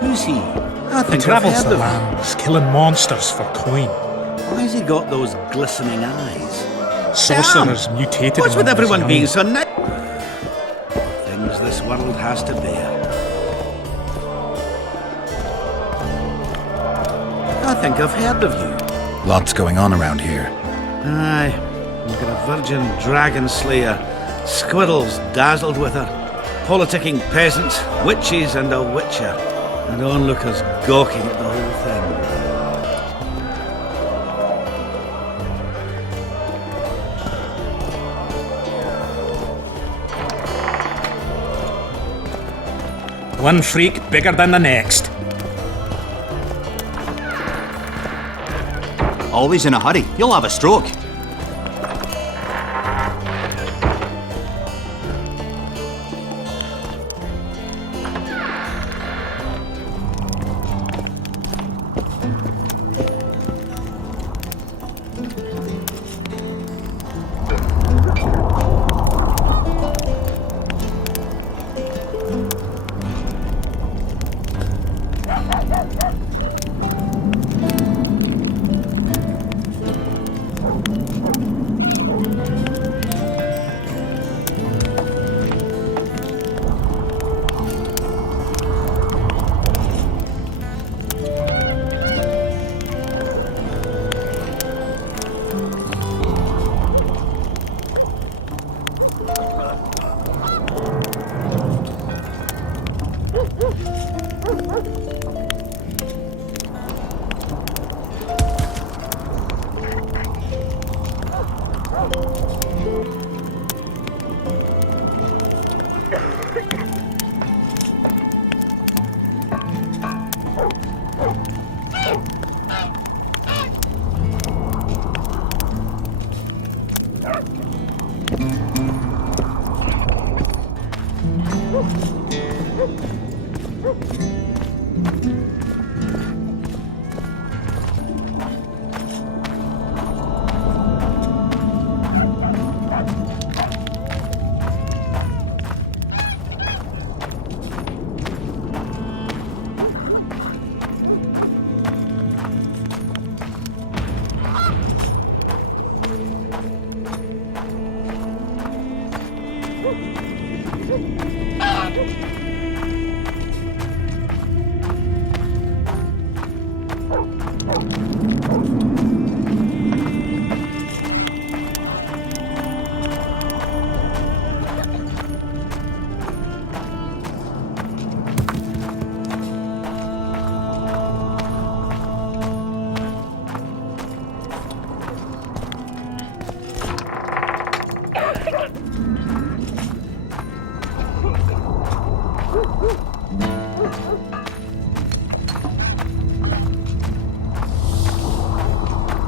Who's he? I think Travels the lands, killing monsters for coin. Why's he got those glistening eyes? Sorcerers mutated What's him with when he was everyone young. being so nice? Things this world has to bear. I think I've heard of you. Lots going on around here. Aye, we've got a virgin dragon slayer, squirrels dazzled with her, politicking peasants, witches and a witcher, and onlookers gawking at the whole thing. One freak bigger than the next. Always in a hurry. You'll have a stroke.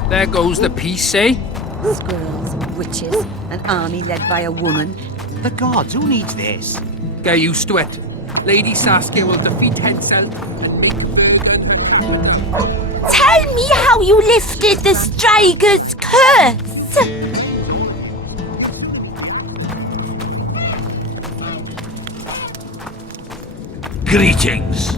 There goes the peace, eh? Squirrels, witches, an army led by a woman. The gods, who needs this? Get used to it. Lady Saskia will defeat Hetzel and make Bergen her capital. Tell me how you lifted the Striker's curse! Greetings.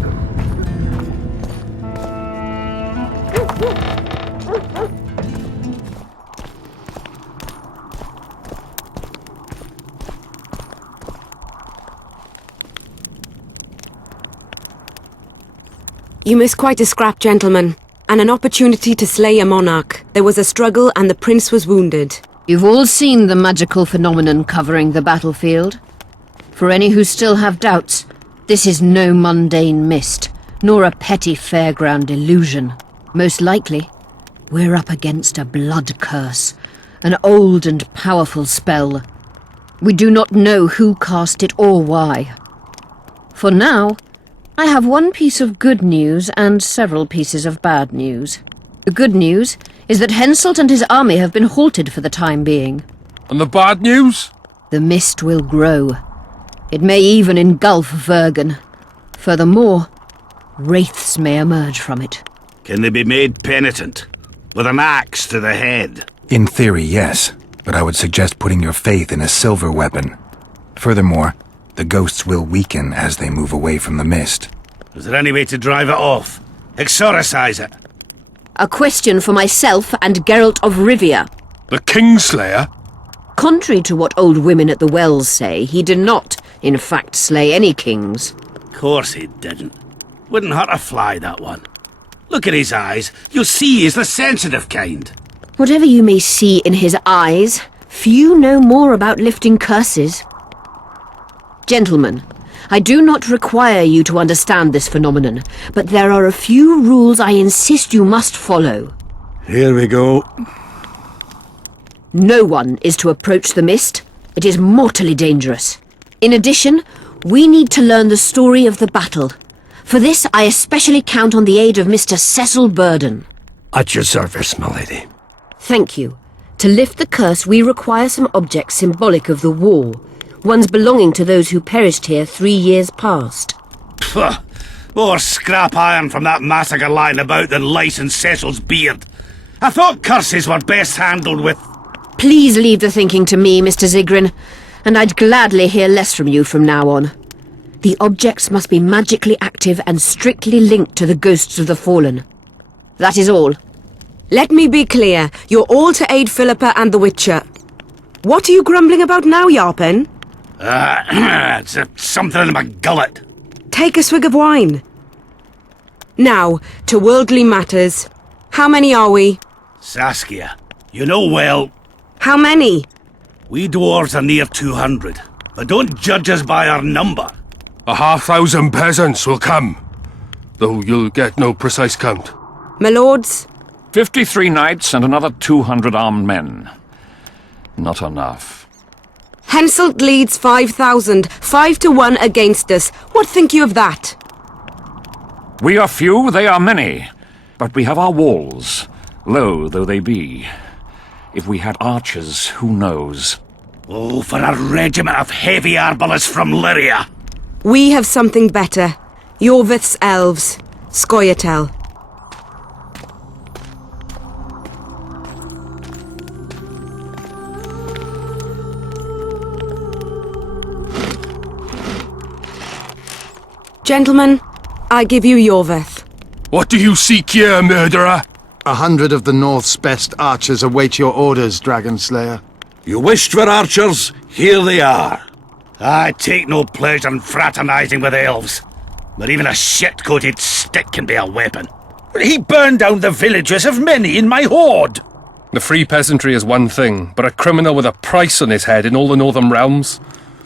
You miss quite a scrap, gentlemen, and an opportunity to slay a monarch. There was a struggle and the prince was wounded. You've all seen the magical phenomenon covering the battlefield. For any who still have doubts, this is no mundane mist, nor a petty fairground illusion. Most likely, we're up against a blood curse, an old and powerful spell. We do not know who cast it or why. For now, I have one piece of good news and several pieces of bad news. The good news is that Henselt and his army have been halted for the time being. And the bad news? The mist will grow. It may even engulf Vergen. Furthermore, wraiths may emerge from it. Can they be made penitent? With an axe to the head? In theory, yes, but I would suggest putting your faith in a silver weapon. Furthermore, the ghosts will weaken as they move away from the mist. Is there any way to drive it off? Exorcise it? A question for myself and Geralt of Rivia. The Kingslayer? Contrary to what old women at the wells say, he did not, in fact, slay any kings. Course he didn't. Wouldn't hurt a fly, that one. Look at his eyes. You'll see he's the sensitive kind. Whatever you may see in his eyes, few know more about lifting curses. Gentlemen, I do not require you to understand this phenomenon, but there are a few rules I insist you must follow. Here we go. No one is to approach the mist. It is mortally dangerous. In addition, we need to learn the story of the battle. For this, I especially count on the aid of Mr. Cecil Burden. At your service, my lady. Thank you. To lift the curse, we require some objects symbolic of the war. Ones belonging to those who perished here 3 years past. Pugh! More scrap iron from that massacre lying about than lice in Cecil's beard. I thought curses were best handled with... Please leave the thinking to me, Mr. Zigrin, and I'd gladly hear less from you from now on. The objects must be magically active and strictly linked to the ghosts of the fallen. That is all. Let me be clear. You're all to aid Philippa and the Witcher. What are you grumbling about now, Yarpen? It's something in my gullet. Take a swig of wine. Now, to worldly matters. How many are we? Saskia, you know well, How many? we dwarves are near 200. But don't judge us by our number. 1,000 peasants will come, though you'll get no precise count. My lords? 53 knights and another 200 armed men. Not enough. Henselt leads 5,000, 5 to 1 against us. What think you of that? We are few, they are many. But we have our walls, low though they be. If we had archers, who knows? Oh, for a regiment of heavy arbalists from Lyria. We have something better. Iorveth's elves. Scoia'tael. Gentlemen, I give you Iorveth. What do you seek here, murderer? 100 of the North's best archers await your orders, Dragon Slayer. You wished for archers? Here they are. I take no pleasure in fraternizing with elves. But even a shit-coated stick can be a weapon. He burned down the villages of many in my horde. The free peasantry is one thing, but a criminal with a price on his head in all the northern realms?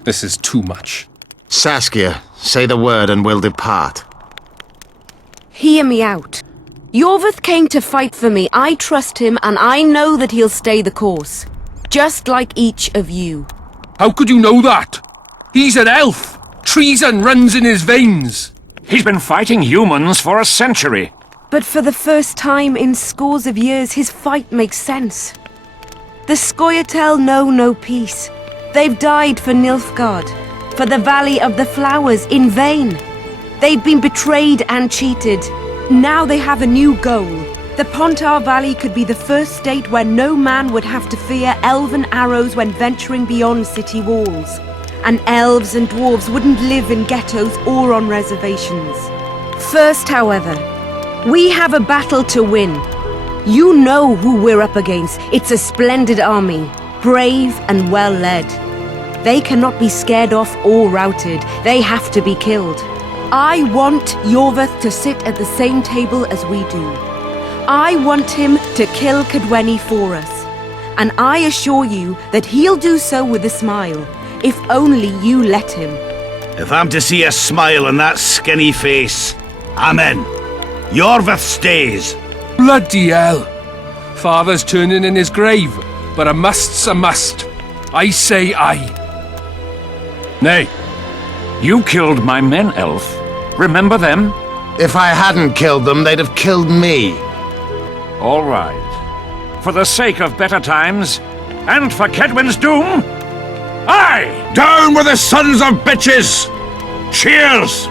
This is too much. Saskia, say the word and we'll depart. Hear me out. Iorveth came to fight for me. I trust him, and I know that he'll stay the course. Just like each of you. How could you know that? He's an elf! Treason runs in his veins. He's been fighting humans for a century. But for the first time in scores of years, his fight makes sense. The Scoia'tael know no peace. They've died for Nilfgaard, for the Valley of the Flowers, in vain. They've been betrayed and cheated. Now they have a new goal. The Pontar Valley could be the first state where no man would have to fear elven arrows when venturing beyond city walls. And elves and dwarves wouldn't live in ghettos or on reservations. First, however, we have a battle to win. You know who we're up against. It's a splendid army, brave and well led. They cannot be scared off or routed. They have to be killed. I want Iorveth to sit at the same table as we do. I want him to kill Cadwenny for us. And I assure you that he'll do so with a smile, if only you let him. If I'm to see a smile on that skinny face, I'm in. Iorveth stays. Bloody hell. Father's turning in his grave, but a must's a must. I say aye. Nay. You killed my men, Elf. Remember them? If I hadn't killed them, they'd have killed me. All right. For the sake of better times, and for Kedwin's doom, aye! Down with the sons of bitches! Cheers!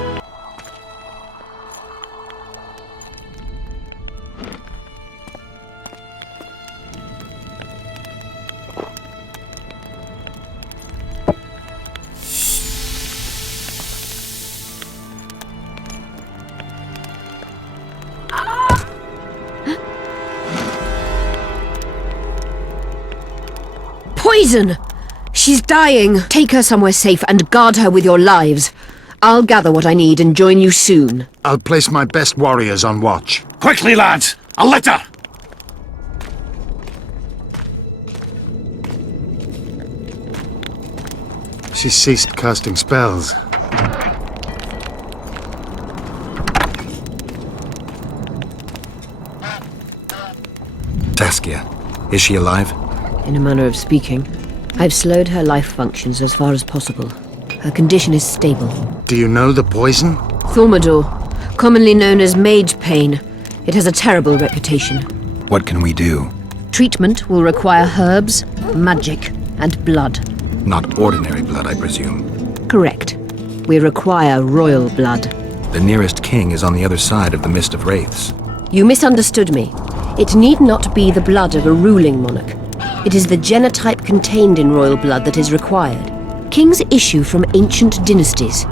Poison! She's dying. Take her somewhere safe and guard her with your lives. I'll gather what I need and join you soon. I'll place my best warriors on watch. Quickly, lads! A litter! She's ceased casting spells. Saskia, is she alive? In a manner of speaking, I've slowed her life functions as far as possible. Her condition is stable. Do you know the poison? Thormador, commonly known as mage pain. It has a terrible reputation. What can we do? Treatment will require herbs, magic, and blood. Not ordinary blood, I presume. Correct. We require royal blood. The nearest king is on the other side of the Mist of Wraiths. You misunderstood me. It need not be the blood of a ruling monarch. It is the genotype contained in royal blood that is required. Kings issue from ancient dynasties.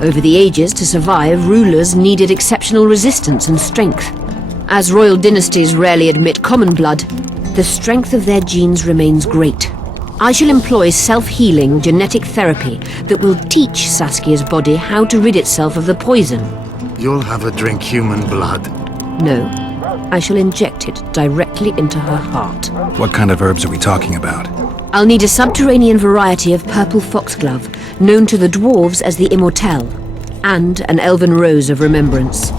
Over the ages, to survive, rulers needed exceptional resistance and strength. As royal dynasties rarely admit common blood, the strength of their genes remains great. I shall employ self-healing genetic therapy that will teach Saskia's body how to rid itself of the poison. You'll have her drink human blood. No, I shall inject it directly into her heart. What kind of herbs are we talking about? I'll need a subterranean variety of purple foxglove, known to the dwarves as the immortelle, and an elven rose of remembrance.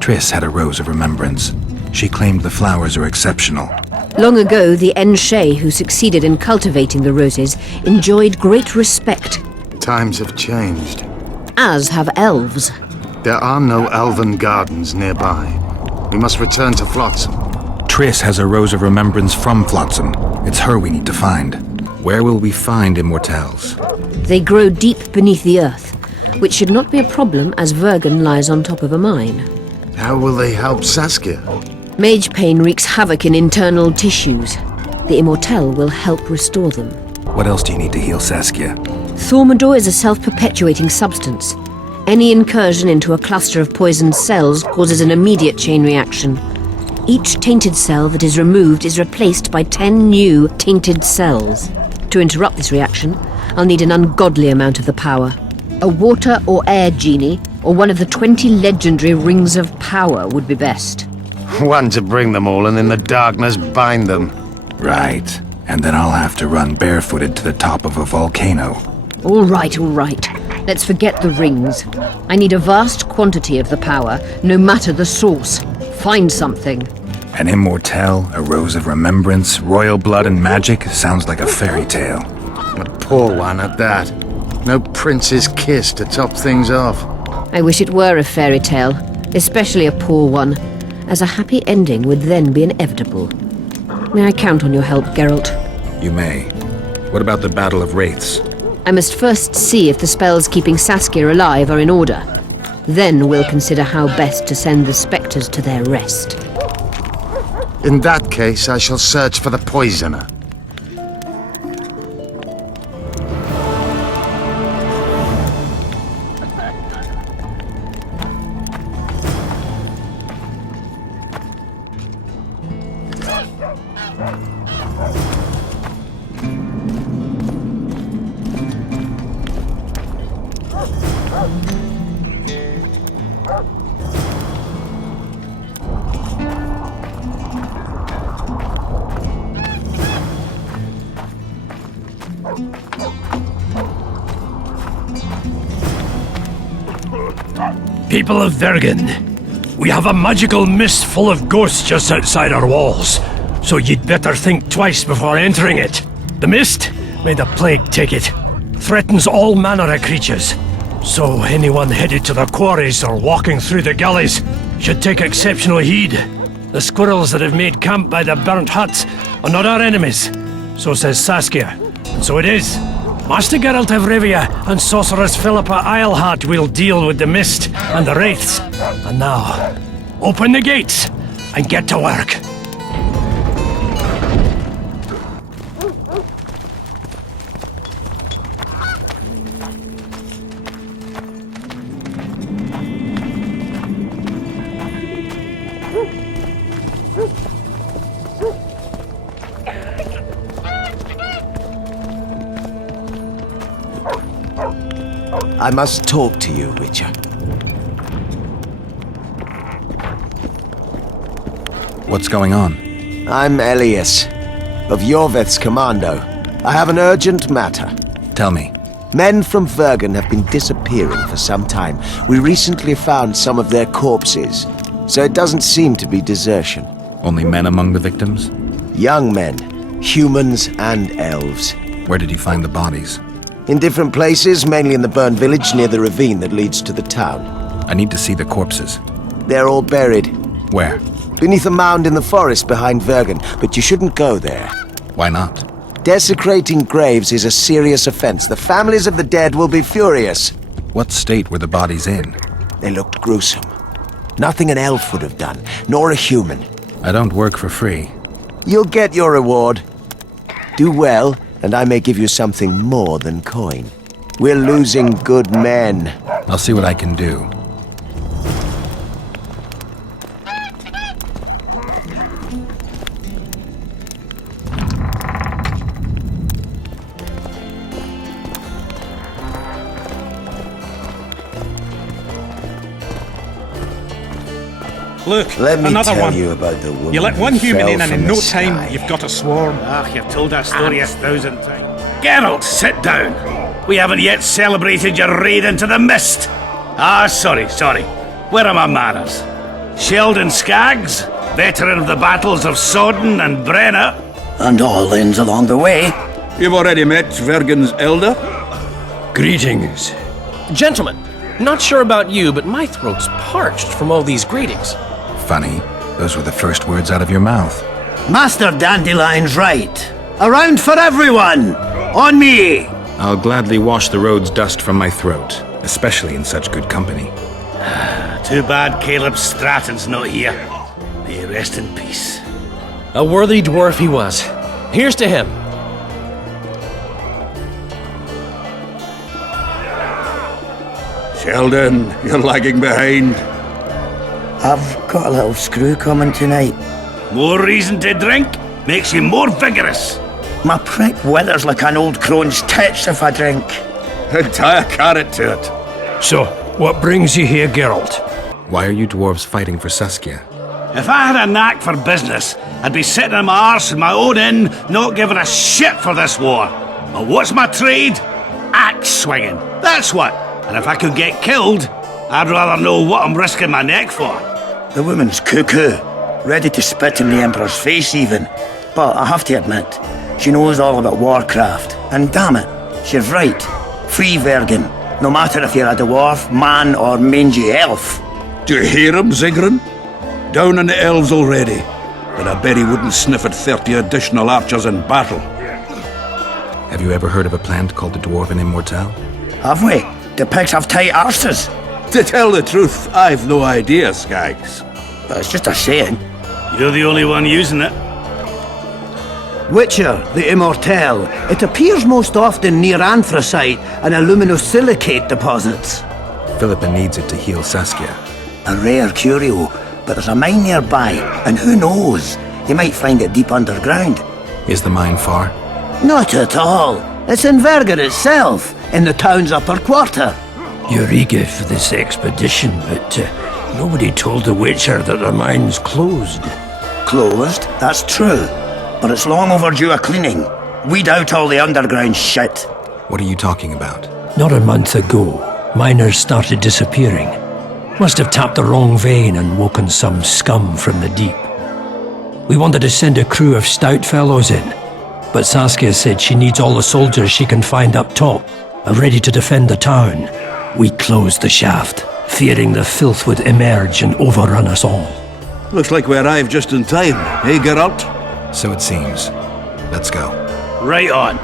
Triss had a rose of remembrance. She claimed the flowers are exceptional. Long ago, the Enshe who succeeded in cultivating the roses enjoyed great respect, Times have changed. as have elves. There are no elven gardens nearby. We must return to Flotsam. Triss has a rose of remembrance from Flotsam. It's her we need to find. Where will we find immortelles? They grow deep beneath the earth, which should not be a problem as Vergen lies on top of a mine. How will they help Saskia? Mage pain wreaks havoc in internal tissues. The immortelle will help restore them. What else do you need to heal Saskia? Thormador is a self-perpetuating substance. Any incursion into a cluster of poisoned cells causes an immediate chain reaction. Each tainted cell that is removed is replaced by 10 new tainted cells. To interrupt this reaction, I'll need an ungodly amount of the power. A water or air genie, or one of the 20 legendary rings of power would be best. One to bring them all and in the darkness bind them. Right. And then I'll have to run barefooted to the top of a volcano. All right. Let's forget the rings. I need a vast quantity of the power, no matter the source. Find something. An immortelle, a rose of remembrance, royal blood and magic sounds like a fairy tale. A poor one at that. No prince's kiss to top things off. I wish it were a fairy tale, especially a poor one, as a happy ending would then be inevitable. May I count on your help, Geralt? You may. What about the Battle of Wraiths? I must first see if the spells keeping Saskia alive are in order. Then we'll consider how best to send the spectres to their rest. In that case, I shall search for the poisoner. People of Vergen, we have a magical mist full of ghosts just outside our walls, so you'd better think twice before entering it. The mist, may the plague take it, threatens all manner of creatures, so anyone headed to the quarries or walking through the gullies should take exceptional heed. The squirrels that have made camp by the burnt huts are not our enemies, so says Saskia, and so it is. Master Geralt de Rivia and Sorceress Philippa Eilhart will deal with the mist and the wraiths. And now, open the gates and get to work. I must talk to you, Witcher. What's going on? I'm Elias, of Iorveth's commando. I have an urgent matter. Tell me. Men from Vergen have been disappearing for some time. We recently found some of their corpses, so it doesn't seem to be desertion. Only men among the victims? Young men, humans and elves. Where did you find the bodies? In different places, mainly in the burned village near the ravine that leads to the town. I need to see the corpses. They're all buried. Where? Beneath a mound in the forest behind Vergen, but you shouldn't go there. Why not? Desecrating graves is a serious offense. The families of the dead will be furious. What state were the bodies in? They looked gruesome. Nothing an elf would have done, nor a human. I don't work for free. You'll get your reward. Do well, and I may give you something more than coin. We're losing good men. I'll see what I can do. Look, Let me another tell one. you about the woman You let one who human fell in and from in the no time sky. you've got a swarm. Ah, you've told that story 1,000 times. Geralt, sit down. We haven't yet celebrated your raid into the mist. Ah, sorry. Where are my manners? Sheldon Skaggs, veteran of the battles of Sodden and Brenna. And all inns along the way. You've already met Vergen's elder? Greetings. Gentlemen, not sure about you, but my throat's parched from all these greetings. Funny. Those were the first words out of your mouth. Master Dandelion's right. Around for everyone! On me! I'll gladly wash the road's dust from my throat, especially in such good company. Too bad Caleb Stratton's not here. May he rest in peace. A worthy dwarf he was. Here's to him. Sheldon, you're lagging behind. I've got a little screw coming tonight. More reason to drink makes you more vigorous. My prick withers like an old crone's tits if I drink. Tie a carrot to it. So, what brings you here, Geralt? Why are you dwarves fighting for Saskia? If I had a knack for business, I'd be sitting on my arse in my own inn, not giving a shit for this war. But what's my trade? Axe swinging. That's what. And if I could get killed, I'd rather know what I'm risking my neck for. The woman's cuckoo, ready to spit in the Emperor's face even. But I have to admit, she knows all about warcraft. And damn it, she's right. Free Vergen, no matter if you're a dwarf, man, or mangy elf. Do you hear him, Zigrin? Down in the elves already. But I bet he wouldn't sniff at 30 additional archers in battle. Have you ever heard of a plant called the Dwarven Immortelle? Have we? Do pigs have tight arses? To tell the truth, I've no idea, Skags. But it's just a saying. You're the only one using it. Witcher, the Immortelle. It appears most often near anthracite and aluminosilicate deposits. Philippa needs it to heal Saskia. A rare curio, but there's a mine nearby, and who knows? You might find it deep underground. Is the mine far? Not at all. It's in Vergen itself, in the town's upper quarter. You're eager for this expedition, but nobody told the Witcher that the mine's closed. Closed, that's true. But it's long overdue a cleaning. Weed out all the underground shit. What are you talking about? Not a month ago, miners started disappearing. Must have tapped the wrong vein and woken some scum from the deep. We wanted to send a crew of stout fellows in, but Saskia said she needs all the soldiers she can find up top and ready to defend the town. We closed the shaft, fearing the filth would emerge and overrun us all. Looks like we arrived just in time, eh, Geralt? So it seems. Let's go. Right on.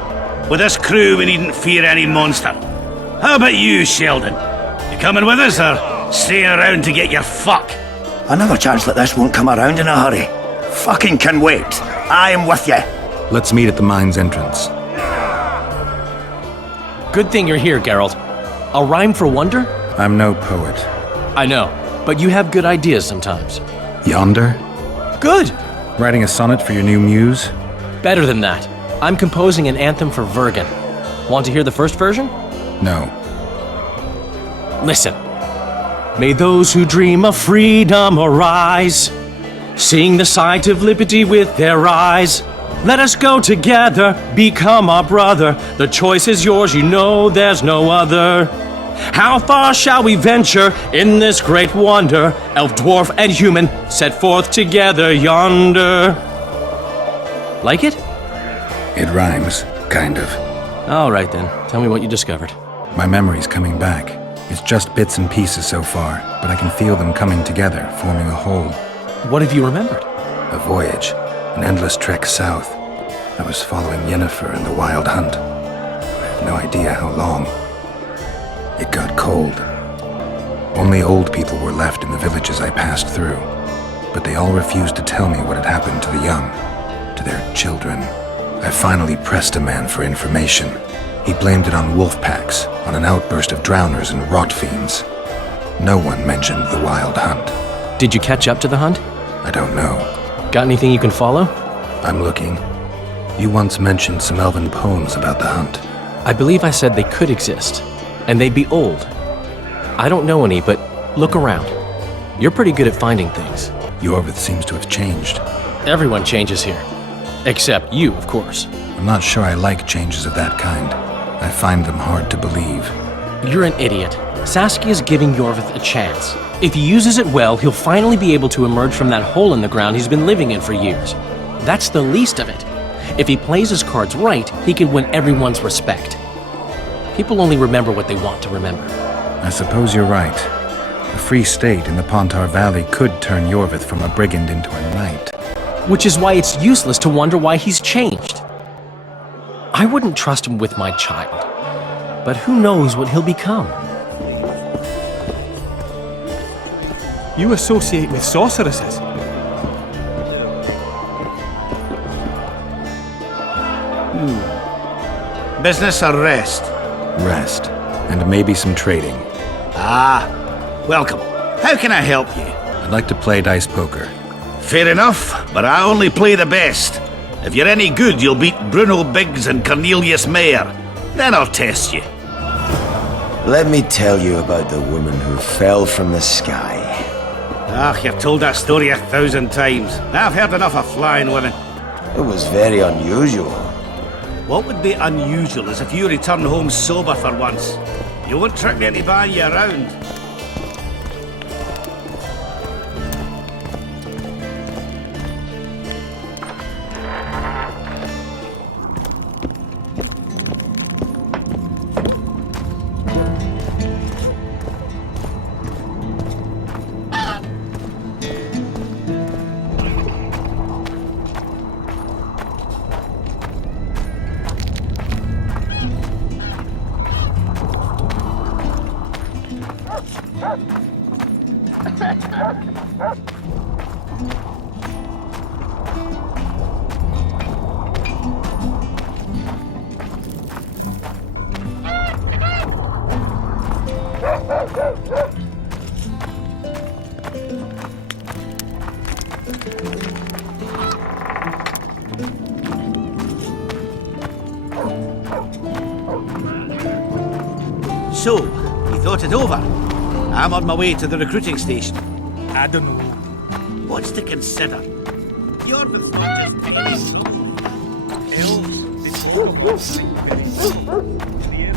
With this crew, we needn't fear any monster. How about you, Sheldon? You coming with us, or staying around to get your fuck? Another chance like this won't come around in a hurry. Fucking can wait. I am with you. Let's meet at the mine's entrance. Good thing you're here, Geralt. A rhyme for wonder? I'm no poet. I know, but you have good ideas sometimes. Yonder? Good! Writing a sonnet for your new muse? Better than that. I'm composing an anthem for Vergen. Want to hear the first version? No. Listen. May those who dream of freedom arise, seeing the sight of liberty with their eyes. Let us go together, become our brother. The choice is yours, you know there's no other. How far shall we venture in this great wonder? Elf, dwarf, and human set forth together yonder. Like it? It rhymes, kind of. All right then, tell me what you discovered. My memory's coming back. It's just bits and pieces so far, but I can feel them coming together, forming a whole. What have you remembered? A voyage, an endless trek south. I was following Yennefer in the Wild Hunt. I have no idea how long. It got cold. Only old people were left in the villages I passed through, but they all refused to tell me what had happened to the young, to their children. I finally pressed a man for information. He blamed it on wolf packs, on an outburst of drowners and rot fiends. No one mentioned the Wild Hunt. Did you catch up to the hunt? I don't know. Got anything you can follow? I'm looking. You once mentioned some elven poems about the hunt. I believe I said they could exist, and they'd be old. I don't know any, but look around. You're pretty good at finding things. Iorveth seems to have changed. Everyone changes here. Except you, of course. I'm not sure I like changes of that kind. I find them hard to believe. You're an idiot. Saskia's giving Iorveth a chance. If he uses it well, he'll finally be able to emerge from that hole in the ground he's been living in for years. That's the least of it. If he plays his cards right, he can win everyone's respect. People only remember what they want to remember. I suppose you're right. A free state in the Pontar Valley could turn Iorveth from a brigand into a knight. Which is why it's useless to wonder why he's changed. I wouldn't trust him with my child. But who knows what he'll become? You associate with sorceresses? Business or rest? Rest. And maybe some trading. Ah, welcome. How can I help you? I'd like to play dice poker. Fair enough, but I only play the best. If you're any good, you'll beat Bruno Biggs and Cornelius Mayer. Then I'll test you. Let me tell you about the woman who fell from the sky. Ah, you've told that story 1,000 times. I've heard enough of flying women. It was very unusual. What would be unusual is if you return home sober for once. You won't trick me into buying you around. So, you thought it over? I'm on my way to the recruiting station. I don't know. What's to consider? Iorveth's not just taking Elves, they talk about things very subtle. In the end,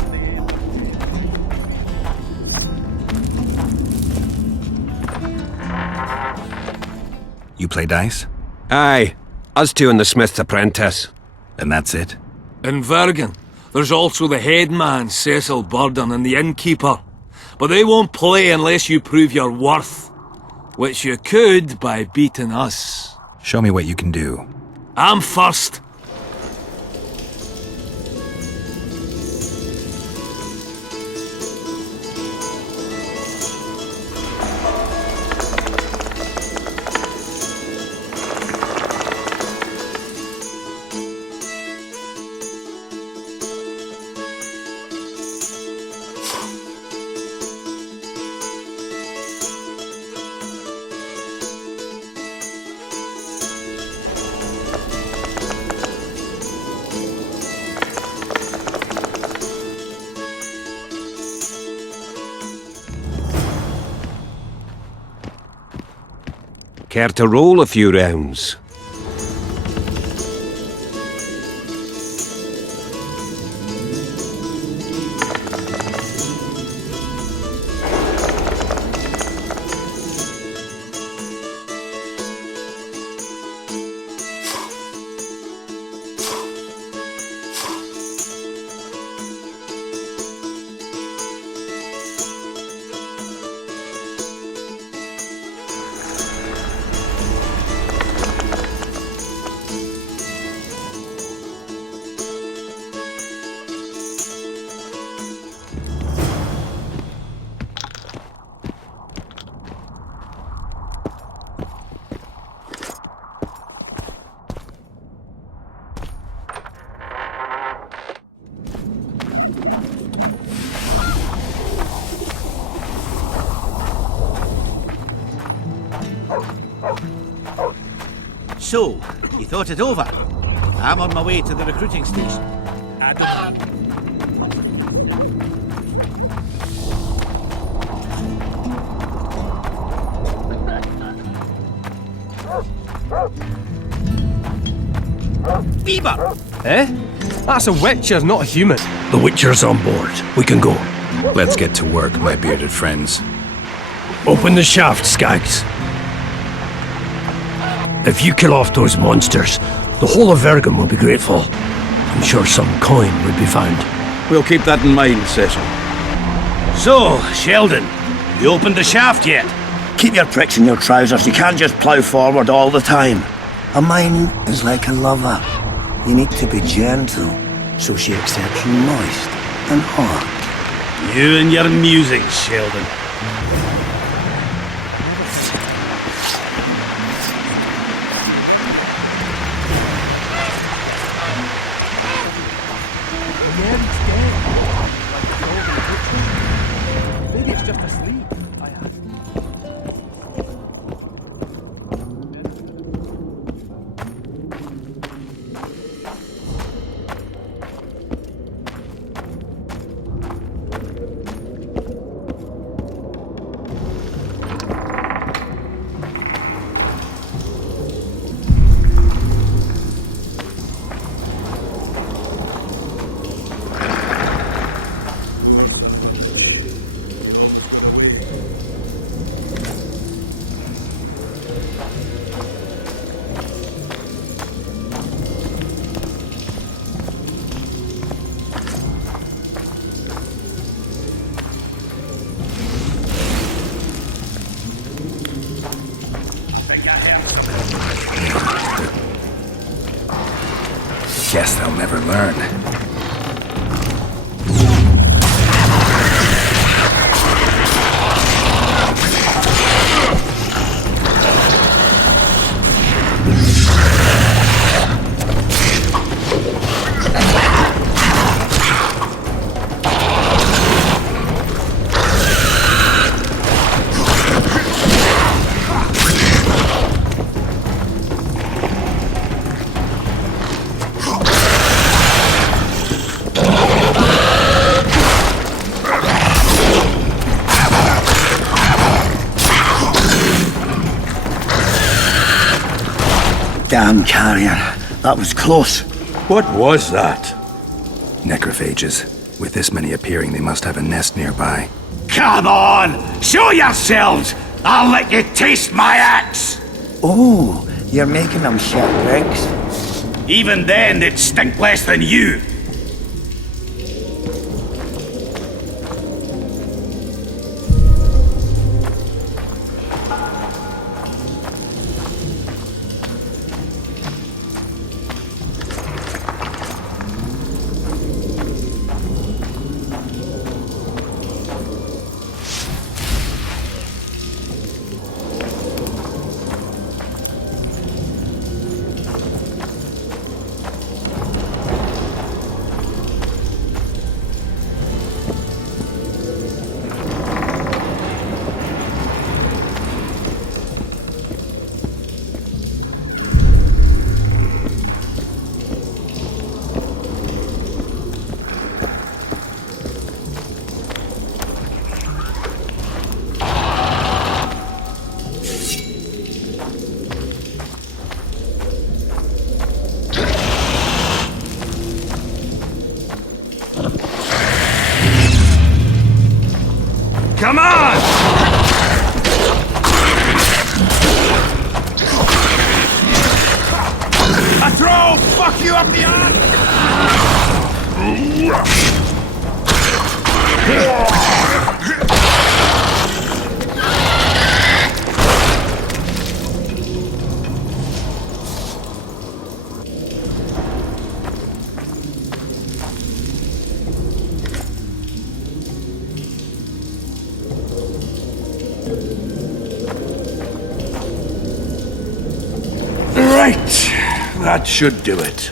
You play dice? Aye. Us two and the Smith's apprentice. And that's it? In Vergen, there's also the headman, Cecil Burden, and the innkeeper. But they won't play unless you prove your worth. Which you could by beating us. Show me what you can do. I'm first. Care to roll a few rounds? So, you thought it over? I'm on my way to the recruiting station. I don't know. Fever! Eh? That's a witcher, not a human. The Witcher's on board. We can go. Let's get to work, my bearded friends. Open the shaft, Skags. If you kill off those monsters, the whole of Vergen will be grateful. I'm sure some coin would be found. We'll keep that in mind, Cecil. So, Sheldon, you opened the shaft yet? Keep your pricks in your trousers. You can't just plough forward all the time. A mine is like a lover. You need to be gentle, so she accepts you moist and hot. You and your music, Sheldon. Maybe it's just asleep, I asked. Guess they'll never learn. Damn carrion. That was close. What was that? Necrophages. With this many appearing, they must have a nest nearby. Come on! Show yourselves! I'll let you taste my axe! Oh, you're making them shit bricks? Even then, they'd stink less than you! Come on! A throw! Fuck you up the arm! Right, that should do it.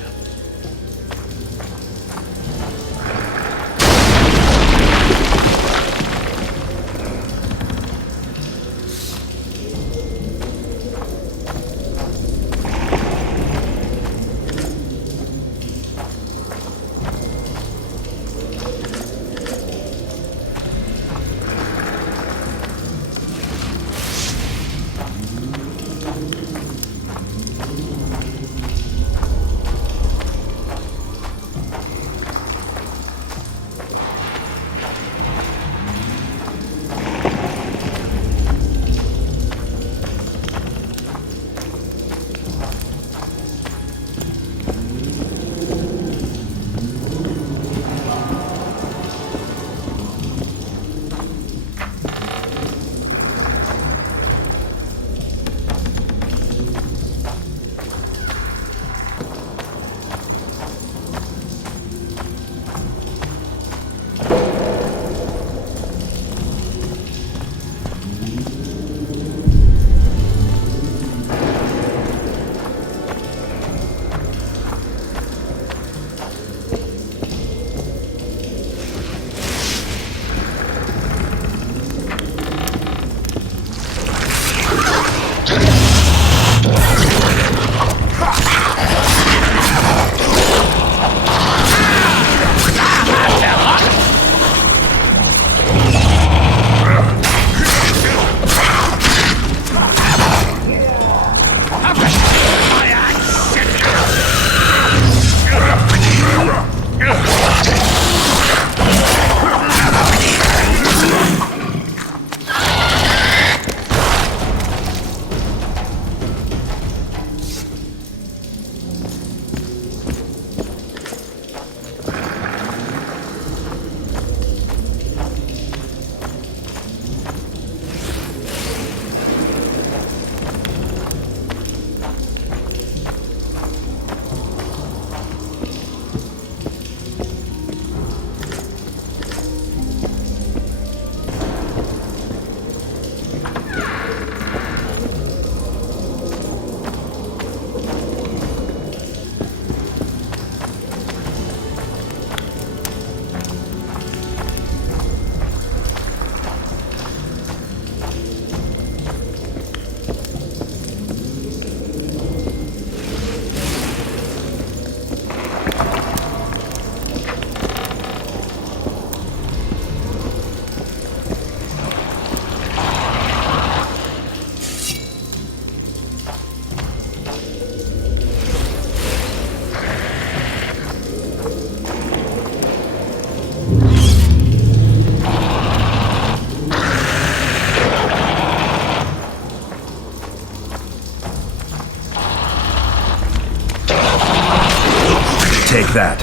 that.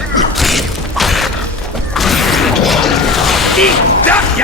Eat that,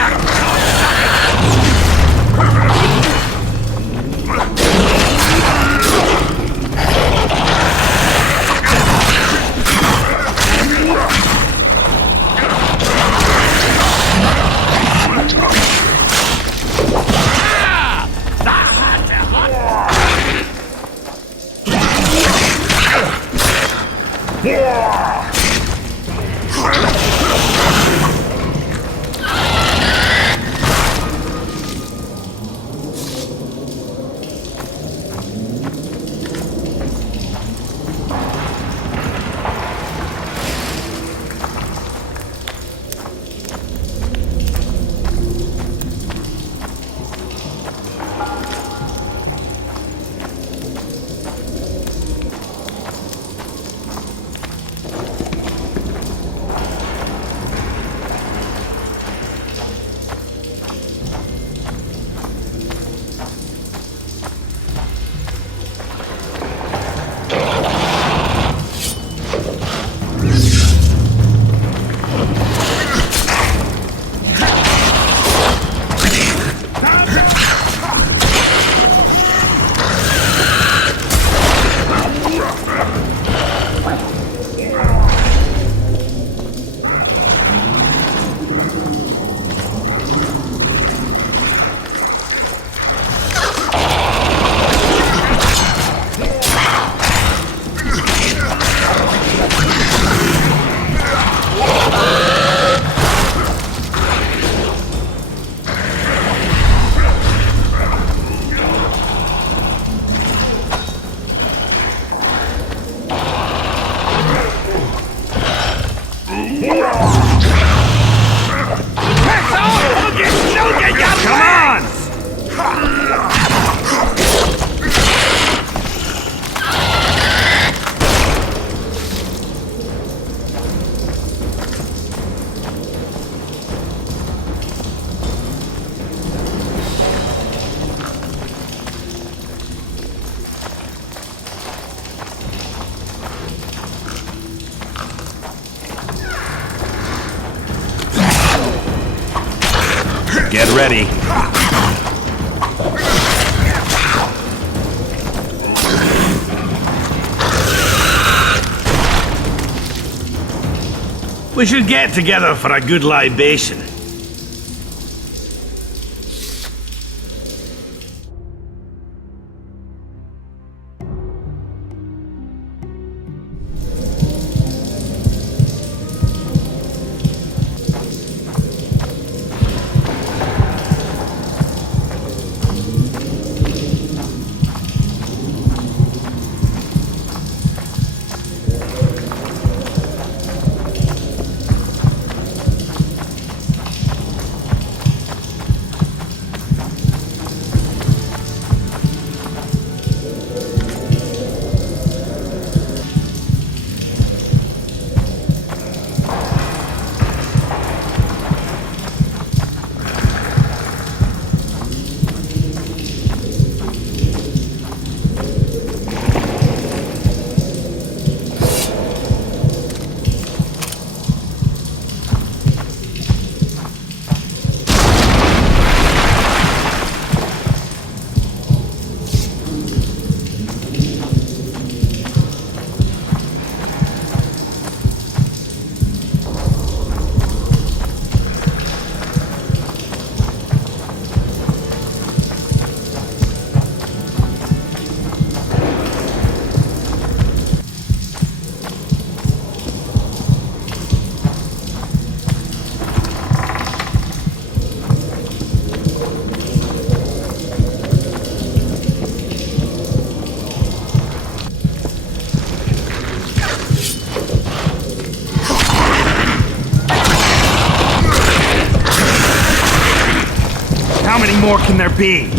Get ready. We should get together for a good libation. How many more can there be?